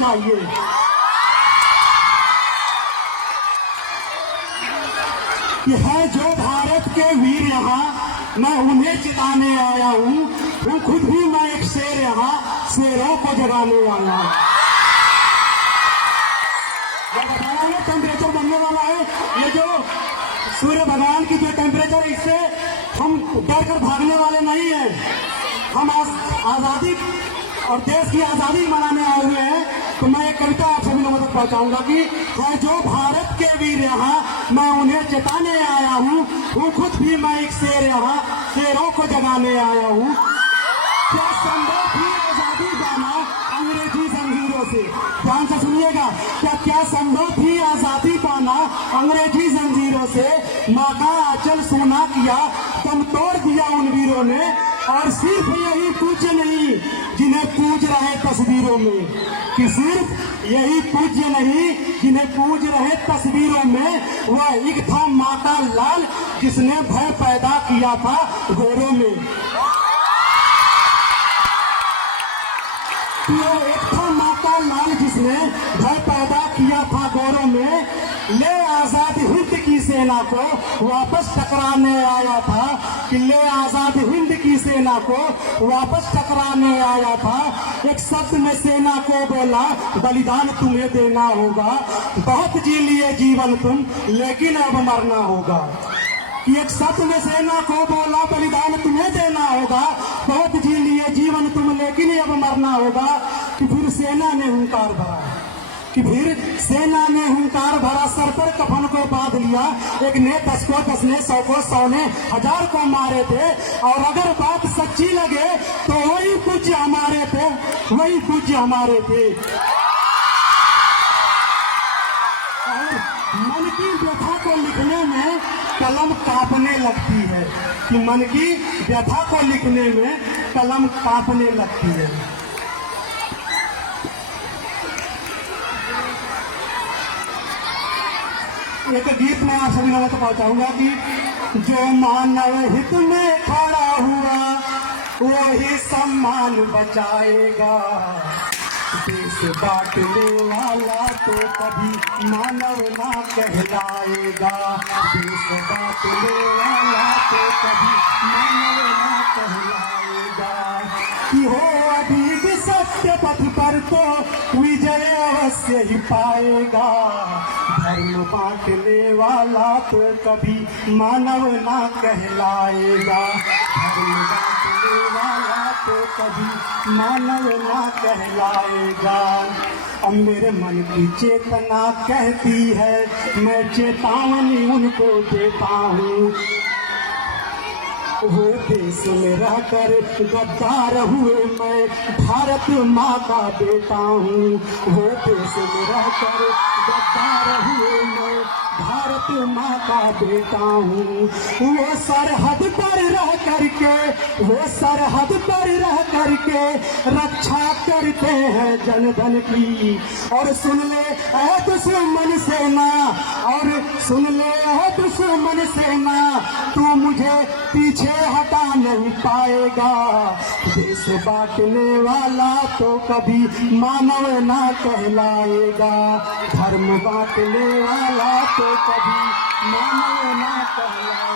चाहिए। कि है जो भारत के वीर यहाँ, मैं उन्हें जिताने आया हूँ खुद भी मैं एक शेर यहाँ शेरों को जगाने आया हूँ। टेम्परेचर बनने वाला है, ये जो सूर्य भगवान की जो टेम्परेचर है, इससे हम डर कर भागने वाले नहीं है। हम आजादी और देश की आजादी मनाने आए हुए हैं। तो मैं एक कविता आप सभी लोगों तक पहुंचाऊंगा कि है जो भारत के वीर यहाँ, मैं उन्हें जताने आया हूँ खुद भी मैं एक शेर यहाँ शेरों को जगाने आया हूँ। क्या संभव थी आजादी पाना अंग्रेजी जंजीरों से? ध्यान से सुनिएगा। क्या संभव थी आजादी पाना अंग्रेजी जंजीरों से? माँ का आंचल सोना किया, दम तोड़ दिया उन वीरों ने। और सिर्फ यही पूज्य नहीं जिन्हें पूज रहे तस्वीरों में, कि सिर्फ यही पूज्य नहीं जिन्हें पूज रहे तस्वीरों में, वह एक था माता लाल जिसने भय पैदा किया था गोरों में। तो एक था माता लाल जिसने भय पैदा किया था गोरों में। ले आजाद हिंद की सेना को वापस टकराने आया था, कि ले आजाद हिंद की सेना को वापस टकराने आया था। एक शब्द में सेना को बोला, बलिदान तुम्हें देना होगा। बहुत जी लिए जीवन तुम, लेकिन अब मरना होगा। कि एक शब्द में सेना को बोला, बलिदान तुम्हें देना होगा। बहुत जी लिए जीवन तुम, लेकिन अब मरना होगा। कि फिर सेना ने हुंकार भरा, कि फिर सेना ने हुंकार भरा, सर पर कफन को बांध लिया। एक ने 10 को 10 ने 100 को 100 ने 1000 को मारे थे। और अगर बात सच्ची लगे तो वही पूज्य हमारे थे, वही पूज्य हमारे थे। और मन की व्यथा को लिखने में कलम कांपने लगती है, कि मन की व्यथा को लिखने में कलम कांपने लगती है। एक गीत मैं आप सभी लोगों को पहुंचाऊंगा कि जो मानव हित में खड़ा हुआ वही सम्मान बचाएगा। देश बांटने वाला तो कभी मानव ना कहलाएगा। देश बांटने वाला तो कभी मानव ना कहलाएगा। कि हो अभी भी सत्य पथ पर तो विजय अवश्य ही पाएगा। धर्म बांटने वाला तो कभी मानव ना कहलाएगा। धर्म बांटने वाला तो कभी मानव ना कहलाएगा। अब मेरे मन की चेतना कहती है, मैं चेतावनी उनको देता हूँ। वो देश में रहकर गद्दार हुए मैं भारत माँ का बेटा हूँ। वो देश में रहकर गद्दार हुए मैं भारत माँ का बेटा हूँ। वो सरहद पर रह करके, वो सरहद पर रह करके रक्षा करते हैं जन धन की। और सुन ले ऐ दुश्मन सेना, और सुन ले ऐ दुश्मन सेना, तू मुझे पीछे हटा नहीं पाएगा। देश बांटने वाला तो कभी मानव ना कहलाएगा। धर्म बांटने वाला तो कभी मानव ना कहलाएगा।